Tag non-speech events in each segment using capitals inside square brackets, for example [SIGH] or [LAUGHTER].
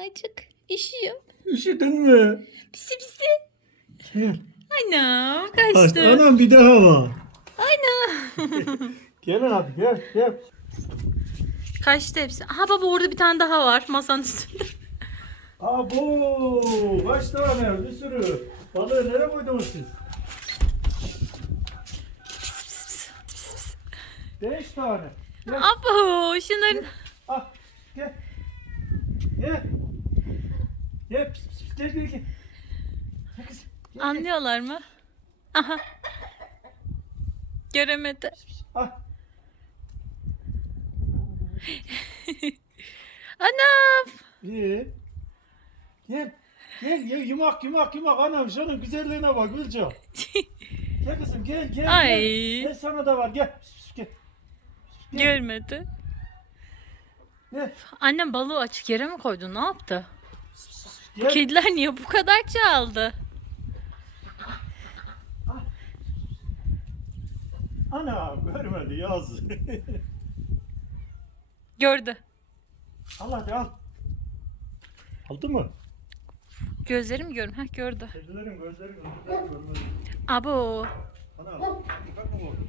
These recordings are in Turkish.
Birazcık üşüyor. Üşüdün mü? Pisi pisi. Gel. Anam Kaçtı. kaçtı. Anam bir daha var. Anam. [LAUGHS] Gel hadi gel gel. kaçtı hepsi. Aha baba orada bir tane daha var masanın üstünde. Abo kaç tane bir sürü. Balığı nereye koydunuz siz? Beş tane. Gel. Abo şunların. Ah gel. Gel. Gel pis, pis, pis, gel gel gel. Gel kızım. Gel, gel. Anlıyorlar mı? Aha. Göremedi. Ah. [LAUGHS] Anam. İyi. Gel. Gel gel yumak yumak yumak anam şunun güzelliğine bak Gülcan. [LAUGHS] Gel kızım gel gel. Ay. Gel. gel sana da var gel. Pis, pis, Gel. Görmedi. Gel. Annem balığı açık yere mi koydu? Ne yaptı? Gel. Kediler niye bu kadar çaldı? Ana görmedi yaz. [LAUGHS] Gördü. al hadi al. Aldı mı? Gözlerim görüm. Heh gördü. Kedilerin gözleri gözleri görmedi. Abo. Ana bak mı oldu?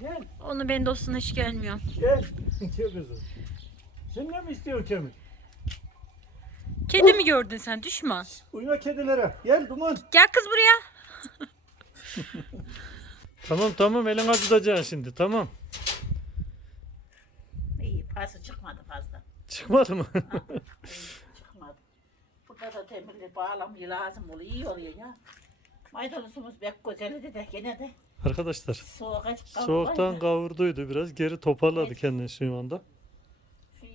Gel Onu ben dostuna hiç gelmiyor. gel. [LAUGHS] Gel kızım. Sen ne mi istiyorsun Kemik? Kedi mi gördün sen düşman? Uyma kedilere. Gel duman. Gel kız buraya. Tamam tamam elin acıtacaksın şimdi tamam. İyi pası çıkmadı fazla. Çıkmadı mı? [LAUGHS] Çıkmadı. Burada da demirli bağlamı lazım oluyor. iyi oluyor ya. Maydanozumuz bek güzeldi de gene de Arkadaşlar kaldı. soğuktan kavurduydu biraz geri toparladı Evet. kendini şu anda.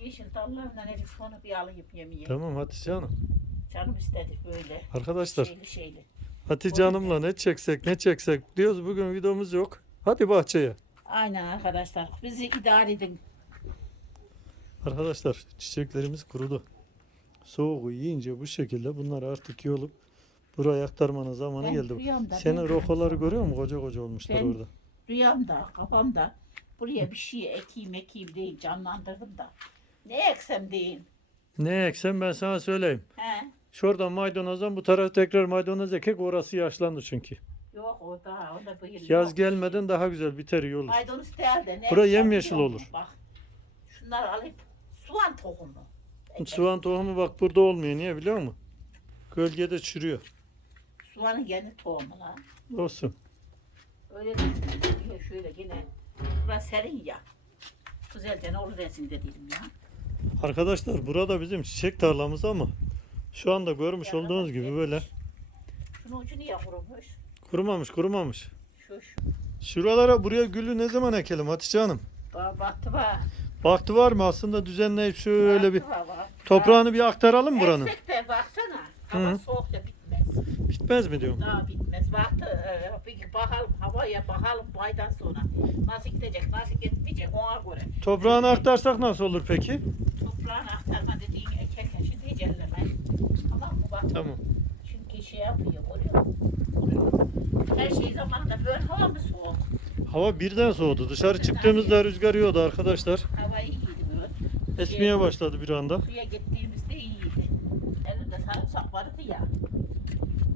Yeşil dallarından Elif onu bir alayım yemeye. Tamam Hatice Hanım. Canım istedi böyle. Arkadaşlar Şeyli şeyli. Hatice Hanım'la ne çeksek ne çeksek diyoruz bugün videomuz yok. Hadi bahçeye. Aynen arkadaşlar. Bizi idare edin. Arkadaşlar çiçeklerimiz kurudu. Soğuğu yiyince bu şekilde bunlar artık yolup buraya aktarmanın zamanı Ben geldi. rüyamda Senin rokoları [LAUGHS] görüyor musun? Koca koca olmuşlar Ben- orada. Rüyamda, kafamda buraya bir şey ekeyim ekeyim değil canlandırdım da. Ne eksem değil. Ne eksen ben sana söyleyeyim. He? Şuradan maydanozdan bu tarafa tekrar maydanoz ekek orası yaşlandı çünkü. Yok o da o da bıyıl Yaz yok. gelmeden daha güzel biter iyi olur. Maydanoz değil de ne Bura eksem yemyeşil olur. Bak. Şunları alıp soğan tohumu. ekerim. Soğan tohumu bak burada olmuyor. Niye biliyor musun? Gölgede çürüyor. Soğanın yeni tohumu lan. Olsun. Öyle de şöyle yine. Burası serin ya. Güzelce ne olur desin dedim ya. Arkadaşlar burada bizim çiçek tarlamız ama şu anda görmüş olduğunuz gibi böyle Şunun ucu niye kurumuş? kurumamış kurumamış. Şu şu. Şuralara buraya gülü ne zaman ekelim Hatice Hanım? Bak baktı var. Vakti var mı aslında düzenleyip şöyle bir Baktı var, baktı toprağını bir aktaralım var. buranın. Eksik de baksana. Hava Hı. soğuk da bitmez. Bitmez mi diyorum. Daha bitmez. Baktı bir bakalım havaya bakalım bu aydan sonra. Nasıl gidecek nasıl gitmeyecek ona göre. Toprağını aktarsak nasıl olur peki? Tamam. Çünkü şey yapıyor oluyor. Her şey zamanında böyle hava mı soğuk? Hava birden soğudu. Dışarı çıktığımızda rüzgar yiyordu arkadaşlar. Hava iyiydi böyle. Esmeye başladı bir anda. Suya gittiğimizde iyiydi. Elimde sarımsak vardı ya.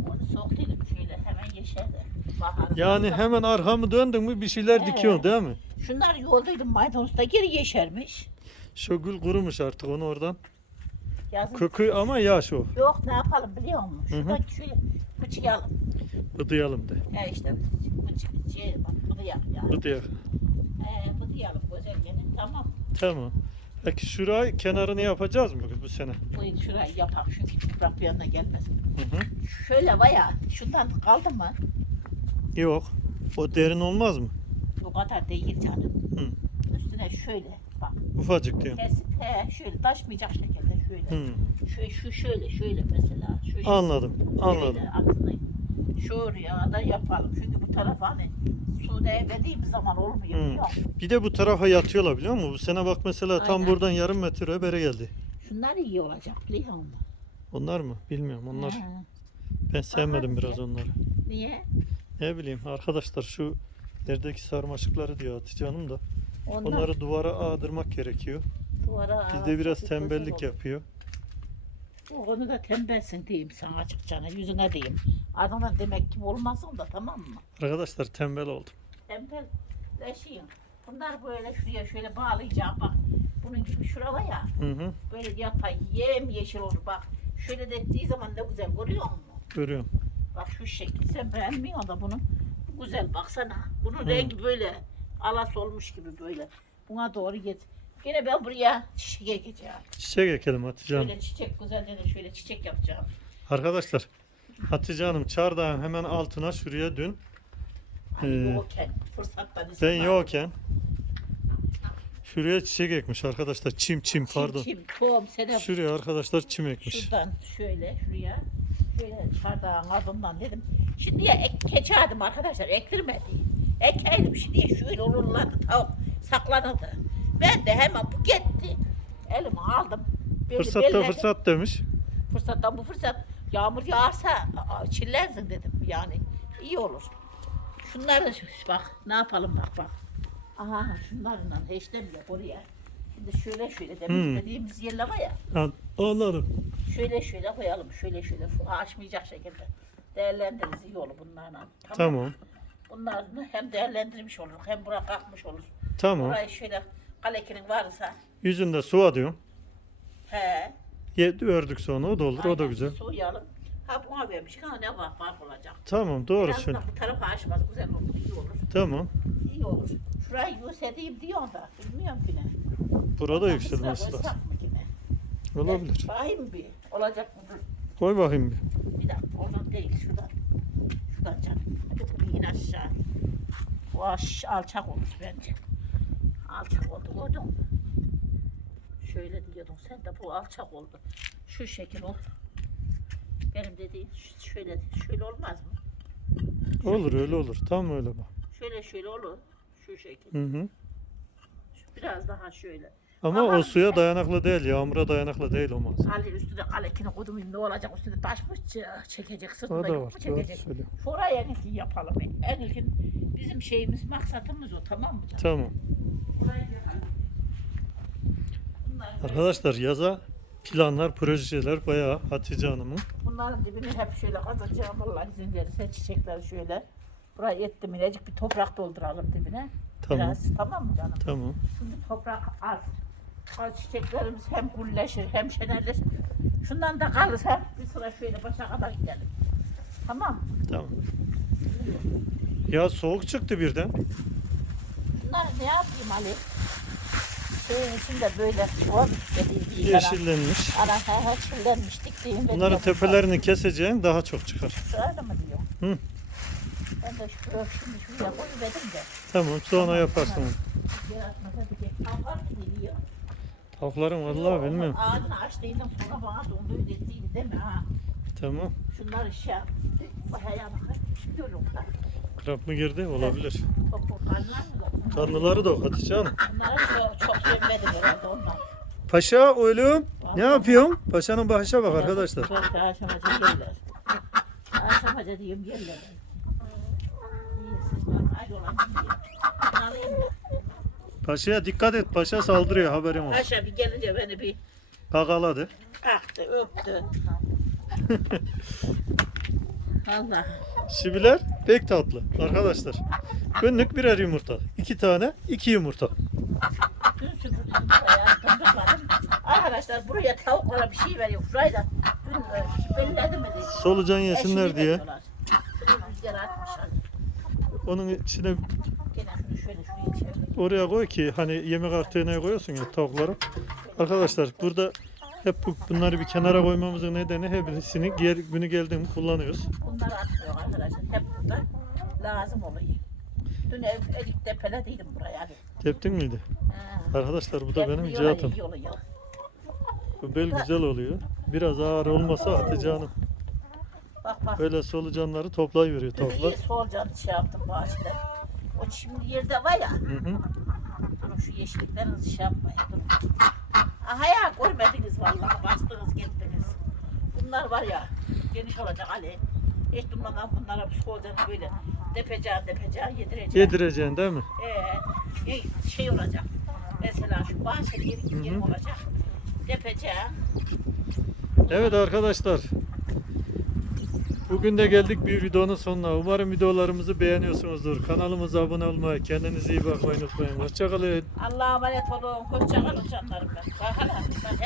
Onu soktuydım şöyle hemen yeşerdi. Baharı Yani sarımsak- hemen arkamı döndün mü bir şeyler He. dikiyorsun değil mi? Şunlar yoldaydım maydanozda geri yeşermiş. Şu gül kurumuş artık onu oradan. Yazın. Kökü ama yaş o. Yok ne yapalım biliyor musun? Şurada şöyle bıçıyalım. Bıdıyalım de. He işte bıçı, şey, bak bıdıyak ya. Bıdıyak. He bıdıyalım güzel gene tamam. Tamam. Peki şurayı kenarını yapacağız mı bu sene? Bu şurayı yapak çünkü toprak bir yanına gelmesin. Hı hı. Şöyle baya şundan kaldı mı? Yok. O derin olmaz mı? O kadar değil canım. Hı. Üstüne şöyle bak. Ufacık diyorum. Kesip he şöyle taşmayacak şekilde şöyle. Hı. Şu, şu şöyle şöyle mesela. Şöyle, Anladım. Anladım. Şöyle aslında şuraya da yapalım. Çünkü bu taraf hani su değmediğimiz zaman olmuyor. Biliyor musun? Bir de bu tarafa yatıyorlar biliyor musun? Bu sene bak mesela tam Aynen. buradan yarım metre öbere geldi. Şunlar iyi olacak biliyor musun? Onlar mı? Bilmiyorum. Onlar He. ben sevmedim Bakarız biraz ya. onları. Niye? Ne bileyim arkadaşlar şu yerdeki sarmaşıkları diyor Hatice Hanım da. Onlar, Onları duvara ağdırmak gerekiyor. Duvara Bizde biraz ağzı tembellik yapıyor. O konuda tembelsin diyeyim sana açıkça yüzüne diyeyim. Ardından demek ki olmasın da tamam mı? Arkadaşlar tembel oldum. Tembelleşeyim. Bunlar böyle şuraya şöyle bağlayacağım bak. Bunun gibi şurada ya. Hı hı. Böyle yapay yem yeşil olur bak. Şöyle de ettiği zaman ne güzel görüyor musun? Görüyorum. Bak şu şekil sen beğenmiyorsun da bunun. Bu güzel baksana. Bunun rengi böyle alas olmuş gibi böyle. Buna doğru git. Yine ben buraya çiçek ekeceğim. Çiçek ekelim Hatice Hanım. Şöyle çiçek güzelce de şöyle çiçek yapacağım. Arkadaşlar Hatice Hanım çardağın hemen altına şuraya dün Hani Ee, yokken fırsattan ben yokken şuraya çiçek ekmiş arkadaşlar. Çim çim pardon. Çim, çim, tohum, sedef. Şuraya arkadaşlar çim ekmiş. Şuradan şöyle şuraya. Şöyle çardağın ardından dedim. Şimdiye ek, keçerdim arkadaşlar. Ektirmedi. Ekeydim şimdiye şöyle olurlardı tavuk saklanırdı. Ben de hemen bu gitti. Elime aldım. Böyle Fırsatta belledim. fırsat demiş. Fırsattan bu fırsat. Yağmur yağarsa aa, çillensin dedim yani. iyi olur. Şunları bak ne yapalım bak bak. Aha şunlarla heşlemiyor oraya. Şimdi şöyle şöyle demiş Hmm. dediğimiz yerler var ya. An- Anladım. Şöyle şöyle koyalım. Şöyle şöyle açmayacak şekilde. Değerlendiririz iyi olur bunlarla. Tamam. Bunlarla hem değerlendirmiş olur hem bura kalkmış olur. Tamam. Burayı şöyle kalekinin varsa Yüzünde su atıyorum. he. Ye- Ördük sonra o da olur. O da aynen güzel. Soyalım. Ha buna vermiş. Ha ne var fark olacak. Tamam doğru Biraz söyle. da bu tarafa açmaz güzel olur. iyi olur. Tamam. İyi olur. Şurayı yükselteyim diyorsun da. Bilmiyorum ki ne. Burada yükselmesi lazım. Olabilir. Bakayım bir. Olacak mı? Dur. Koy bakayım bir. Bir dakika oradan değil şuradan. Şuradan canım. Hadi bu in aşağı. Bu aş, alçak olmuş bence. Alçak oldu gördün mü? Şöyle diyordun sen de bu alçak oldu. Şu şekil ol. Benim dediğim şöyle şöyle olmaz mı? Olur öyle olur. Tam öyle bak. Şöyle şöyle olur. Şu şekil. Hı hı. Biraz daha şöyle. Ama o suya dayanıklı değil. Yağmura dayanıklı değil o malzeme. Ali üstüne alekini koydum ne olacak üstüne taş mı çe- çekecek O sırtında da yok mu Doğru çekecek? söylüyorum. Şuraya en ilkin yapalım. En ilkin bizim şeyimiz maksatımız o tamam mı? canım? Tamam. Burayı yapalım. Bunlar- Arkadaşlar yaza planlar, projeler bayağı Hatice Hanım'ın. Bunların dibini hep şöyle kazacağım Allah izin verirse çiçekler şöyle. Burayı ettim ilecik bir toprak dolduralım dibine. Tamam. Biraz tamam mı canım? Tamam. Şimdi toprak az. Az çiçeklerimiz hem gülleşir hem şenerleşir. Şundan da kalırsa bir sıra şöyle başa kadar gidelim. Tamam? Tamam. Ya soğuk çıktı birden. Bunları ne yapayım Ali? Şeyin içinde böyle dediğim gibi Yeşillenmiş. Ha ha çillenmiş diktiğim. Bunların tepelerini keseceğin daha çok çıkar. Şurada mı diyor? Hı. Ben de şu şimdi şuraya koyuverdim de. Tamam sonra yaparsın. onu. Yaratmasa bir tavlar mı geliyor? Tavukların vallahi bilmiyorum. Ağzını açtığından sonra bana donduyu dediğini mi ha? Tamam. Şunları şey yap. Bayağı bakar. Görüyorum da. Krap mı girdi? Olabilir. Topuklarlar mı da? Kanlıları da Hatice Hanım. Bunlara çok, çok sevmedim herhalde onlar. Paşa oğlum ne yapıyorsun? Paşanın başa bak arkadaşlar. Böyle aşamaca yerler. Aşamaca diyeyim yerler. İyi siz ben hayrola yiyin. Ben alayım da. Paşa'ya dikkat et. Paşa saldırıyor haberin olsun. Paşa bir gelince beni bir Kakaladı. kalktı, öptü. [LAUGHS] Allah. Şibiler pek tatlı arkadaşlar. Günlük birer yumurta. İki tane, iki yumurta. Dün süpürdüm buraya. Arkadaşlar buraya tavuklara bir şey veriyor. Şurayı da dün e, belirledim. Solucan yesinler diye. veriyorlar. Onun içine oraya koy ki hani yemek artığına koyuyorsun ya tavukları. Arkadaşlar burada hep bu, bunları bir kenara koymamızın nedeni hepsini geri günü geldiğinde kullanıyoruz. Bunları atmıyor arkadaşlar. Hep burada lazım oluyor. Dün ev, elik depelediydim buraya. Abi. Teptin miydi? Ha. Arkadaşlar bu da benim Hep cihatım. Bu bel güzel oluyor. Biraz ağır olmasa Hatice Hanım. [LAUGHS] Bak bak. Böyle solucanları toplayıveriyor tavuklar. iyi solucan şey yaptım bahçede. O şimdi yerde var ya. Hı hı. Durun şu yeşilliklerinizi şey yapmayın. Durun. Aha ya görmediniz vallahi. Bastınız gittiniz. Bunlar var ya. Geniş olacak Ali. Hiç durmadan bunlara solucanı böyle depeceğin depeceğin yedireceğim. Yedireceksin değil mi? Ee, şey olacak. mesela şu bahçe hı. geri olacak. Depeceğim. Evet arkadaşlar. Bugün de geldik bir videonun sonuna. Umarım videolarımızı beğeniyorsunuzdur. Kanalımıza abone olmayı, kendinize iyi bakmayı unutmayın. Hoşçakalın. Allah'a emanet olun. Hoşçakalın canlarım ben. Bakalım.